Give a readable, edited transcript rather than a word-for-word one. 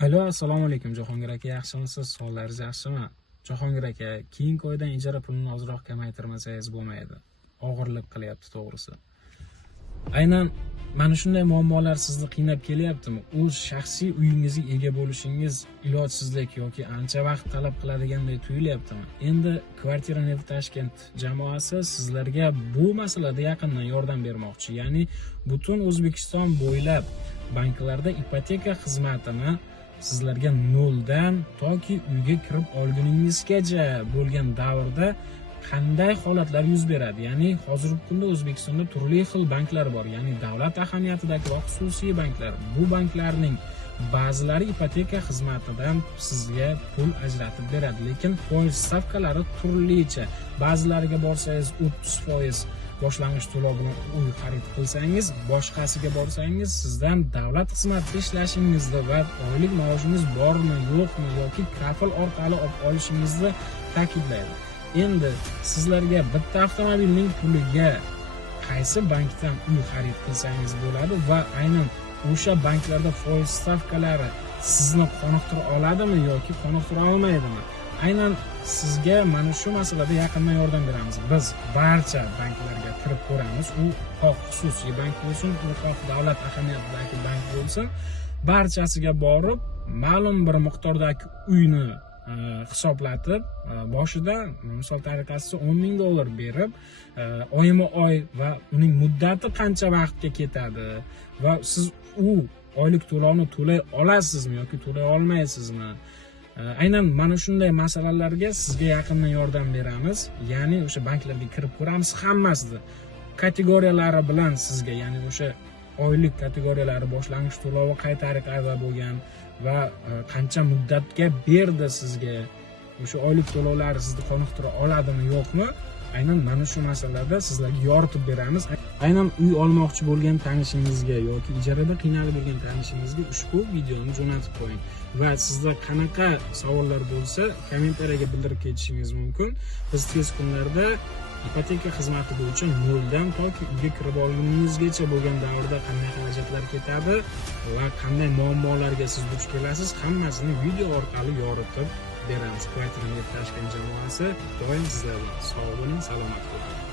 Alo, assalomu alaykum Jahongir aka, yaxshimisiz? Sog'lig'ingiz yaxshimi? Jahongir aka, keyingi oydan ijara pulini ozroq kamaytirmasangiz bo'lmaydi. Og'irlik qilyapti to'g'risi. Aynan mana shunday muammolar sizni qiynab kelyaptimi? U shaxsiy uyingizga ega bo'lishingiz ilojsizlik yoki ancha vaqt talab qiladiganday tuyulyaptimi? Endi Kvartira Nev Tashkent jamoasi sizlarga bu masalada yaqindan yordam bermoqchi. Ya'ni butun O'zbekiston bo'ylab banklarda ipoteka xizmatini sizlarga noldan toki uyga kirib olguningizgacha bo'lgan davrda qanday holatlar yuz beradi? Ya'ni hozirgi kunda O'zbekistonda turli xil banklar bor, ya'ni davlat ahamiyatidagi va xususiy banklar. Bu banklarning ba'zilari ipoteka xizmatidan sizga pul ajratib beradi, lekin foiz stavkalari turlicha. Ba'zilariga borsangiz 30% boshlang'ich to'lov bilan uy xarid qilsangiz, boshqasiga borsangiz sizdan davlat xizmatida ishlashingizni va oylik maoshingiz bormi, yo'qmi yoki kafil orqali olib olishingizni ta'kidlaydi. Endi sizlarga bitta avtomobilning puliga qaysi bankdan uy xarid qilsangiz bo'ladi va aynan o'sha banklarda foiz stavkalari sizni qoniqtira oladimi yoki qoniqtira olmaydimi? Aynan sizga mana shu masalada yaqindan yordam beramiz. Biz barcha banklarga kirib ko'ramiz. U xoh xususiy bank bo'lsin, u xoh davlat ahamiyatidagi bank bo'lsin, barchasiga borib ma'lum bir miqdordagi uyni hisoblatib, boshida misol tariqasida $10,000 berib, oyma-oy va uning muddati qancha vaqtga ketadi va siz u oylik to'lovni to'lay olasizmi yoki to'lay olmaysizmi? Aynan mana shunday masalalarga sizga yaqindan yordam beramiz. Ya'ni o'sha banklarga kirib ko'ramiz, hammasini kategoriyalari bilan sizga, ya'ni o'sha oylik kategoriyalari, boshlang'ich to'lovi qay tariqada bo'lgan va qancha muddatga berdi sizga, o'sha oylik to'lovlari sizni qoniqtira oladimi yo'qmi? Aynan mana shu masalada sizlarga yoritib beramiz. Aynan uy olmoqchi bo'lgan tanishingizga yoki ijarada qiynalib bo'lgan tanishingizga ushbu videoni jo'natib qo'ying va sizda qanaqa savollar bo'lsa kommentariyaga bildirib ketishingiz mumkin. Biz tez kunlarda ipoteka xizmati bo'yicha noldan toki uyga kirib olguningizgacha bo'lgan davrda qanday xarajatlar ketadi va qanday muammolarga siz duch kelasiz, hammasini video orqali yoritib beramiz. Kvartira Nev Tashkent jamoasi doim sizlar bilan. Sog' bo'ling, salomat bo'ling.